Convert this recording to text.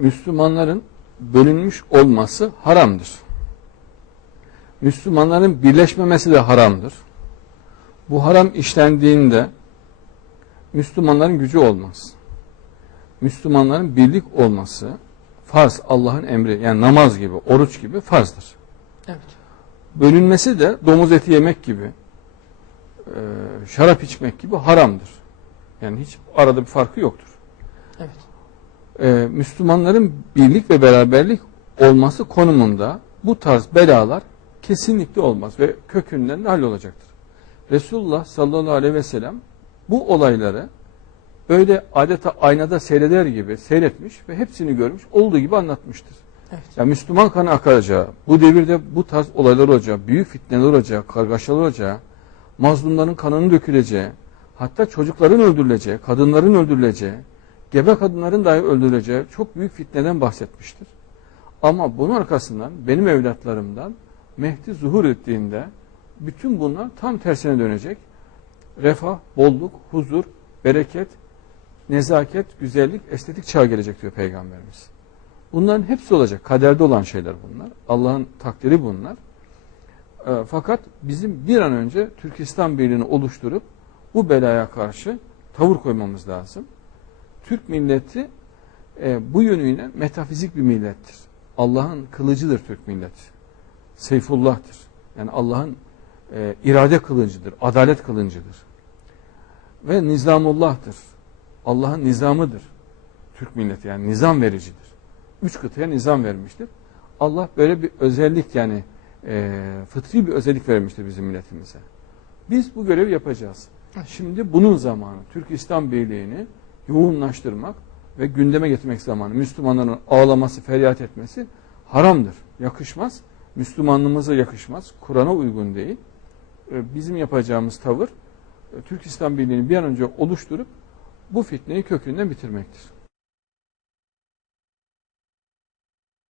Müslümanların bölünmüş olması haramdır. Müslümanların birleşmemesi de haramdır. Bu haram işlendiğinde Müslümanların gücü olmaz. Müslümanların birlik olması farz Allah'ın emri yani namaz gibi, oruç gibi farzdır. Evet. Bölünmesi de domuz eti yemek gibi, e, şarap içmek gibi haramdır. Yani hiç arada bir farkı yoktur. Evet. E, Müslümanların birlik ve beraberlik olması konumunda bu tarz belalar kesinlikle olmaz ve kökünden hallolacaktır. Resulullah sallallahu aleyhi ve sellem bu olayları böyle adeta aynada seyreder gibi seyretmiş ve hepsini görmüş, olduğu gibi anlatmıştır. Evet. Ya Müslüman kanı akacağı, bu devirde bu tarz olaylar olacağı, büyük fitneler olacağı, kargaşalar olacağı, mazlumların kanının döküleceği, hatta çocukların öldürüleceği, kadınların öldürüleceği, gebe kadınların dahi öldürüleceği çok büyük fitneden bahsetmiştir. Ama bunun arkasından benim evlatlarımdan Mehdi zuhur ettiğinde bütün bunlar tam tersine dönecek. Refah, bolluk, huzur, bereket, nezaket, güzellik, estetik çağ gelecek diyor Peygamberimiz. Bunların hepsi olacak. Kaderde olan şeyler bunlar. Allah'ın takdiri bunlar. E, fakat bizim bir an önce Türkistan Birliği'ni oluşturup bu belaya karşı tavır koymamız lazım. Türk milleti e, bu yönüyle metafizik bir millettir. Allah'ın kılıcıdır Türk milleti. Seyfullah'tır. Yani Allah'ın e, irade kılıcıdır, adalet kılıcıdır. Ve nizamullah'tır. Allah'ın nizamıdır. Türk milleti yani nizam vericidir. Üç kıtaya nizam vermiştir. Allah böyle bir özellik yani e, fıtri bir özellik vermiştir bizim milletimize. Biz bu görevi yapacağız. Şimdi bunun zamanı Türk İslam Birliği'ni yoğunlaştırmak ve gündeme getirmek zamanı. Müslümanların ağlaması, feryat etmesi haramdır. Yakışmaz. Müslümanlığımıza yakışmaz. Kur'an'a uygun değil. E, Bizim yapacağımız tavır e, Türk İslam Birliği'ni bir an önce oluşturup bu fitneyi kökünden bitirmektir.